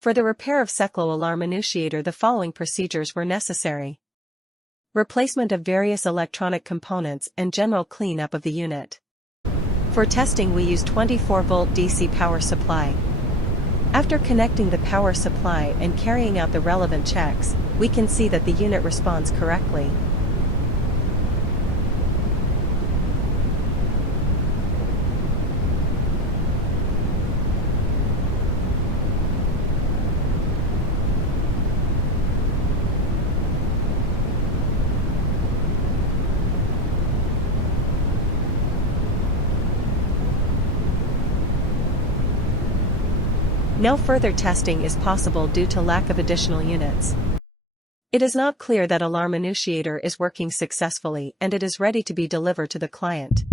For the repair of Selco alarm Annuciator, the following procedures were necessary. Replacement of various electronic components and general clean-up of the unit. For testing we use 24-volt DC power supply. After connecting the power supply and carrying out the relevant checks, we can see that the unit responds correctly. No further testing is possible due to lack of additional units. It is not clear that alarm Annuciator is working successfully and it is ready to be delivered to the client.